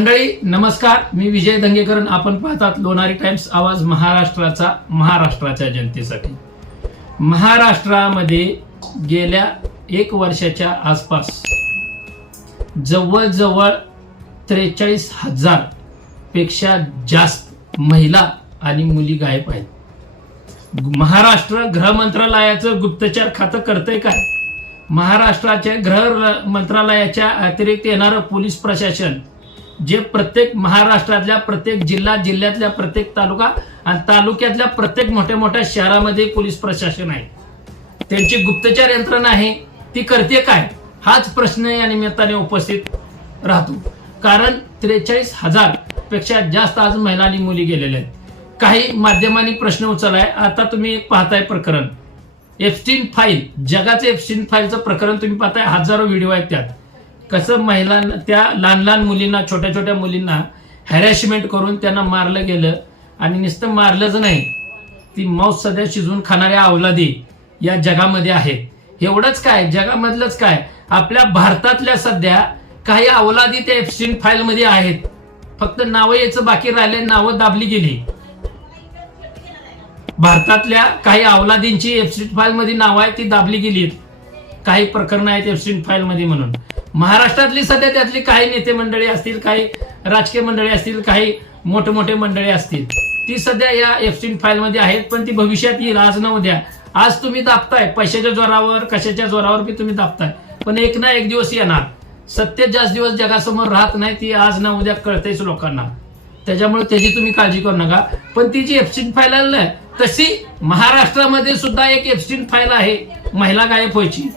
मंडळी नमस्कार, मी विजय दंगेकर. आपण पाहतात लोणारी टाइम्स, आवाज महाराष्ट्राचा, महाराष्ट्राच्या जनतेसाठी. महाराष्ट्रामध्ये गेल्या 1 वर्षाच्या आसपास जवळजवळ 43,000 पेक्षा जास्त महिला आणि मुली गायब आहेत. महाराष्ट्र गृह मंत्रालयाचं गुप्तचर खातं करतंय काय? महाराष्ट्राच्या गृह मंत्रालयाच्या अतिरिक्त येणारं पोलीस प्रशासन, जे प्रत्येक महाराष्ट्रातल्या प्रत्येक जिल्ह्यातल्या प्रत्येक तालुका आणि तालुक्यातल्या प्रत्येक मोठ्या मोठ्या शहरामध्ये पोलीस प्रशासन आहे, त्यांची गुप्तचर यंत्रणा आहे, ती करते काय? हाच प्रश्न या निमित्ताने उपस्थित राहतो. कारण 43,000 पेक्षा जास्त आज महिला आणि मुली गेलेल्या आहेत. काही माध्यमांनी प्रश्न उचललाय. आता तुम्ही एक पाहताय प्रकरण एप्स्टीन फाईल, जगाचे एप्स्टीन फाईलचं प्रकरण तुम्ही पाहताय. हजारो व्हिडिओ आहेत त्यात. कसं महिलांना, त्या लहान लहान मुलींना, छोट्या छोट्या मुलींना हॅरॅसमेंट करून त्यांना मारलं गेलं. आणि नुसतं मारलंच नाही, ती मांस सध्या शिजवून खाणाऱ्या अवलादी या जगामध्ये आहेत. एवढंच काय, जगामधलंच काय, आपल्या भारतातल्या सध्या काही अवलादी त्या एप्स्टीन फाईल मध्ये आहेत. फक्त नावं यायचं बाकी राहिले, नावं दाबली गेली. भारतातल्या काही अवलादींची एप्स्टीन फाईल मध्ये नावं आहेत, ती दाबली गेली. काही प्रकरण आहेत एप्स्टीन फाईल मध्ये म्हणून. महाराष्ट्रातली सध्या त्यातली काही नेते मंडळी असतील, काही राजकीय मंडळी असतील, काही मोठे मंडळी असतील, ती सध्या या एप्स्टीन फाईल मध्ये आहेत. पण ती भविष्यात येईल, आज न उद्या. आज तुम्ही दाबताय पैशाच्या जोरावर, कशाच्या जोरावर बी तुम्ही दाबताय, पण एक ना एक दिवस येणार. सत्य जास्त दिवस जगासमोर राहत नाही, ती आज ना उद्या कळतेच लोकांना. त्याच्यामुळे त्याची तुम्ही काळजी करू नका. पण ती जी एप्स्टीन फाईल आहे, तशी महाराष्ट्रामध्ये सुद्धा एक एप्स्टीन फाईल आहे महिला गायब व्हायची.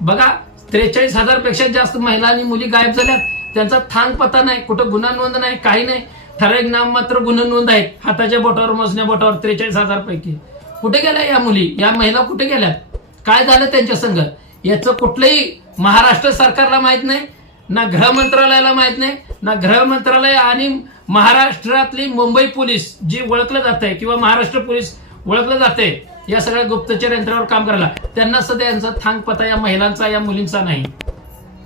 बघा, 43,000 पेक्षा जास्त महिला आणि मुली गायब झाल्यात. त्यांचा थांग पता नाही, कुठं गुन्हा नोंद नाही, काही नाही. ठराविक नाममात्र गुन्हे नोंद आहेत, हाताच्या बोटावर, मोजण्या बोटावर. 43,000 पैकी कुठे गेल्या या मुली, या महिला कुठे गेल्यात? काय झालं त्यांच्या संग? याचं कुठलंही महाराष्ट्र सरकारला माहित नाही, ना गृह मंत्रालयाला माहित नाही. ना गृह मंत्रालय आणि महाराष्ट्रातली मुंबई पोलीस जी ओळखलं जात आहे, किंवा महाराष्ट्र पोलीस ओळखलं जाते या सगळ्या गुप्तचर यंत्रावर काम करायला, त्यांना सध्या यांचा थांग पता या महिलांचा, या मुलींचा नाही.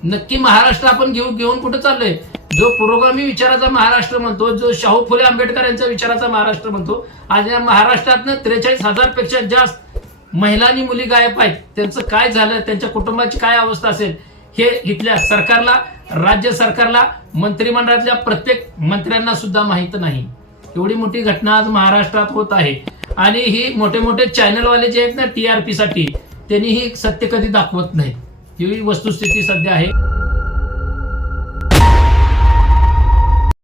नक्की महाराष्ट्र आपण घेऊन कुठे चाललोय? जो पुरोगामी विचाराचा महाराष्ट्र म्हणतो, जो शाहू फुले आंबेडकर यांच्या विचाराचा महाराष्ट्र म्हणतो, आज या महाराष्ट्रातनं 43,000 पेक्षा जास्त महिला आणि मुली गायब आहेत. त्यांचं काय झालं, त्यांच्या कुटुंबाची काय अवस्था असेल, हे इथल्या सरकारला, राज्य सरकारला, मंत्रिमंडळातल्या प्रत्येक मंत्र्यांना सुद्धा माहित नाही. एवढी मोठी घटना आज महाराष्ट्रात होत आहे. आणि ही मोठे चॅनलवाले जे आहेत ना, TRP साठी, त्यांनी ही सत्य कधी दाखवत नाहीत. ही वस्तुस्थिती सध्या आहे.